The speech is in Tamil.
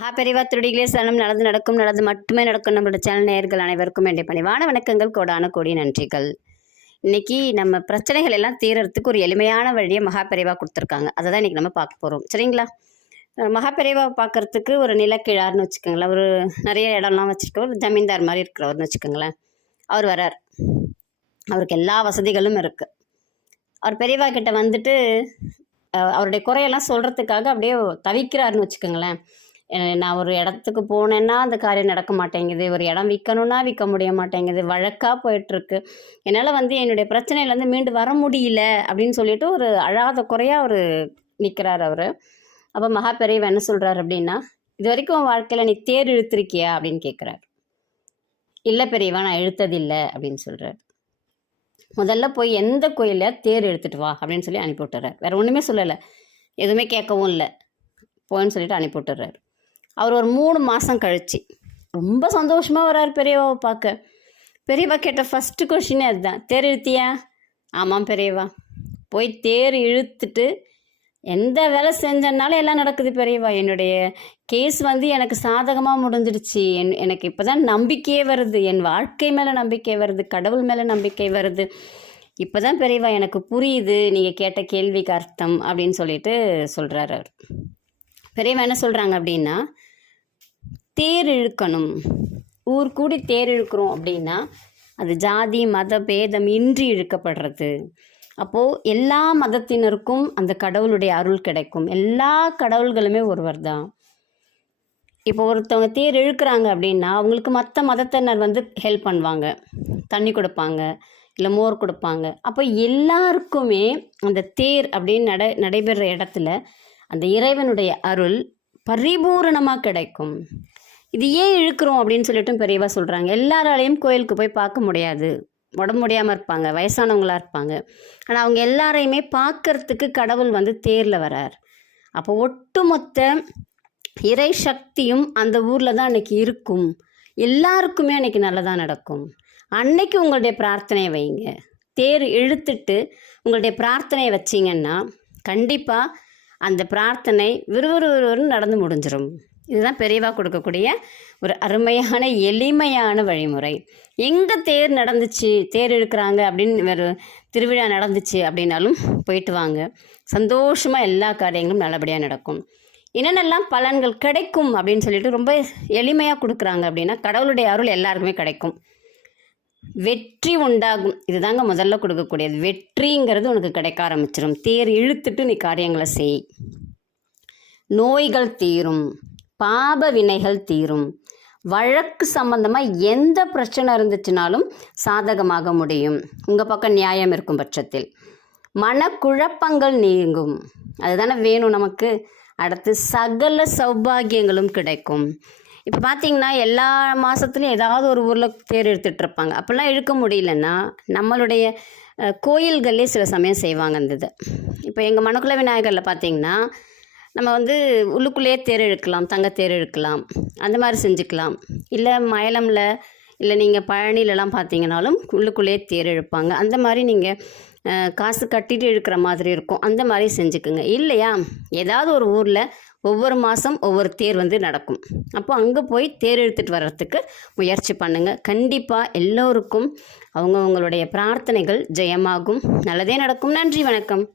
மகாபெரிவா திருடிகளே சனம் நல்லது நடக்கும், நல்லது மட்டுமே நடக்கும். நம்மளோட சேனல் நேயர்கள் அனைவருக்கும் வேண்டிய பணிவான வணக்கங்கள், கோடான கோடி நன்றிகள். இன்னைக்கு நம்ம பிரச்சனைகள் எல்லாம் தீரறதுக்கு ஒரு எளிமையான வழியை மகாபெரிவா கொடுத்துருக்காங்க. அதை தான் இன்னைக்கு நம்ம பார்க்க போகிறோம். சரிங்களா? மகாபெரிவா பார்க்கறதுக்கு ஒரு நிலக்கிழார்னு வச்சுக்கோங்களேன். ஒரு நிறைய இடம்லாம் வச்சுருக்க ஒரு ஜமீன்தார் மாதிரி இருக்கிறவர்னு வச்சுக்கோங்களேன். அவர் வரார். அவருக்கு எல்லா வசதிகளும் இருக்குது. அவர் பெரியவா கிட்ட வந்துட்டு அவருடைய குறையெல்லாம் சொல்கிறதுக்காக அப்படியே தவிக்கிறாருன்னு வச்சுக்கோங்களேன். நான் ஒரு இடத்துக்கு போனேன்னா அந்த காரியம் நடக்க மாட்டேங்குது, ஒரு இடம் விற்கணுன்னா விற்க முடிய மாட்டேங்குது, வழக்காக போயிட்டுருக்கு, என்னால் என்னுடைய பிரச்சனையிலேருந்து மீண்டு வர முடியல அப்படின்னு சொல்லிட்டு ஒரு அழாத குறையாக அவர் நிற்கிறார் அவர். அப்போ மகாபெரிவா என்ன சொல்கிறார் அப்படின்னா, இது வரைக்கும் உன் வாழ்க்கையில் நீ தேர் இழுத்துருக்கியா அப்படின்னு கேட்குறாரு. இல்லை பெரியவா, நான் இழுத்ததில்லை அப்படின்னு சொல்கிறார். முதல்ல போய் எந்த கோயிலில் தேர் எடுத்துகிட்டு வா அப்படின்னு சொல்லி அனுப்பி விட்டுறார். வேறு ஒன்றுமே சொல்லலை, எதுவுமே கேட்கவும் இல்லை, போன்னு சொல்லிட்டு அனுப்பி விட்டுறாரு. அவர் ஒரு 3 மாதம் கழிச்சு ரொம்ப சந்தோஷமாக வர்றார் பெரியவாவை பார்க்க. பெரியவா கேட்ட ஃபஸ்ட்டு கொஷினே அதுதான், தேர் இழுத்தியா? ஆமாம் பெரியவா. போய் தேர் இழுத்துட்டு எந்த வேலை செஞ்சனாலும் எல்லாம் நடக்குது பெரியவா. என்னுடைய கேஸ் எனக்கு சாதகமாக முடிஞ்சிடுச்சு. எனக்கு இப்போ தான் நம்பிக்கையே வருது, என் வாழ்க்கை மேலே நம்பிக்கை வருது, கடவுள் மேலே நம்பிக்கை வருது. இப்போ தான் பெரியவா எனக்கு புரியுது நீங்கள் கேட்ட கேள்விக்கு அர்த்தம் அப்படின்னு சொல்லிட்டு சொல்கிறார் அவர். பெரியவா என்ன சொல்கிறாங்க அப்படின்னா, தேர் இழுக்கணும், ஊர் கூடி தேர் இழுக்கிறோம் அப்படின்னா அது ஜாதி மத பேதம் இன்றி இழுக்கப்படுறது. அப்போது எல்லா மதத்தினருக்கும் அந்த கடவுளுடைய அருள் கிடைக்கும். எல்லா கடவுள்களுமே ஒருவர் தான். இப்போ ஒருத்தவங்க தேர் இழுக்கிறாங்க அப்படின்னா அவங்களுக்கு மற்ற மதத்தினர் ஹெல்ப் பண்ணுவாங்க, தண்ணி கொடுப்பாங்க, இல்லை மோர் கொடுப்பாங்க. அப்போ எல்லாருக்குமே அந்த தேர் அப்படின்னு நடைபெறுற இடத்துல அந்த இறைவனுடைய அருள் பரிபூரணமாக கிடைக்கும். இது ஏன் இழுக்கிறோம் அப்படின்னு சொல்லிட்டும் பெரியவா சொல்கிறாங்க. எல்லாராலையும் கோயிலுக்கு போய் பார்க்க முடியாது, உடம்பு முடியாமல் இருப்பாங்க, வயசானவங்களாக இருப்பாங்க. ஆனால் அவங்க எல்லாரையுமே பார்க்கறதுக்கு கடவுள் தேரில் வரார். அப்போ ஒட்டுமொத்த இறை சக்தியும் அந்த ஊரில் தான் அன்றைக்கி இருக்கும். எல்லாருக்குமே அன்றைக்கி நல்லதாக நடக்கும். அன்னைக்கு உங்களுடைய பிரார்த்தனையை வைங்க. தேர் இழுத்துட்டு உங்களுடைய பிரார்த்தனையை வச்சிங்கன்னா கண்டிப்பாக அந்த பிரார்த்தனை விறுவிறுன்னு நடந்து முடிஞ்சிடும். இதுதான் பெரியவா கொடுக்கக்கூடிய ஒரு அருமையான எளிமையான வழிமுறை. எங்கே தேர் நடந்துச்சு, தேர் இழுக்கிறாங்க அப்படின்னு வேறு திருவிழா நடந்துச்சு அப்படின்னாலும் போயிட்டு வாங்க. சந்தோஷமாக எல்லா காரியங்களும் நல்லபடியாக நடக்கும். என்னென்னலாம் பலன்கள் கிடைக்கும் அப்படின்னு சொல்லிட்டு ரொம்ப எளிமையாக கொடுக்குறாங்க அப்படின்னா, கடவுளுடைய அருள் எல்லாருக்குமே கிடைக்கும், வெற்றி உண்டாகும். இதுதாங்க முதல்ல கொடுக்கக்கூடியது. வெற்றிங்கிறது உனக்கு கிடைக்க ஆரம்பிச்சிடும். தேர் இழுத்துட்டு நீ காரியங்களை செய். நோய்கள் தீரும், பாப வினைகள் தீரும், வழக்கு சம்பந்தமாக எந்த பிரச்சனை இருந்துச்சுனாலும் சாதகமாக முடியும் உங்கள் பக்கம் நியாயம் இருக்கும் பட்சத்தில். மனக்குழப்பங்கள் நீங்கும், அதுதானே வேணும் நமக்கு. அடுத்து சகல சௌபாகியங்களும் கிடைக்கும். இப்போ பார்த்தீங்கன்னா எல்லா மாதத்துலையும் ஏதாவது ஒரு ஊரில் தேர் எடுத்துகிட்ருப்பாங்க. அப்படிலாம் இழுக்க முடியலன்னா நம்மளுடைய கோயில்களே சில சமயம் செய்வாங்க அந்த இது. இப்போ எங்கள் மணக்குள விநாயகரில் பார்த்திங்கன்னா நம்ம உள்ளுக்குள்ளேயே தேர் இழுக்கலாம், தங்கத்தேர் இழுக்கலாம், அந்த மாதிரி செஞ்சுக்கலாம். இல்லை மயிலமில், இல்லை நீங்கள் பழனிலலாம் பார்த்தீங்கன்னாலும் உள்ளுக்குள்ளேயே தேர் இழுப்பாங்க. அந்த மாதிரி நீங்கள் காசு கட்டிட்டு இழுக்கிற மாதிரி இருக்கும், அந்த மாதிரி செஞ்சுக்குங்க. இல்லையா, ஏதாவது ஒரு ஊரில் ஒவ்வொரு மாதம் ஒவ்வொரு தேர் நடக்கும். அப்போ அங்கே போய் தேர் இழுத்துட்டு வர்றதுக்கு முயற்சி பண்ணுங்கள். கண்டிப்பாக எல்லோருக்கும் அவங்களுடைய பிரார்த்தனைகள் ஜெயமாகும், நல்லதே நடக்கும். நன்றி, வணக்கம்.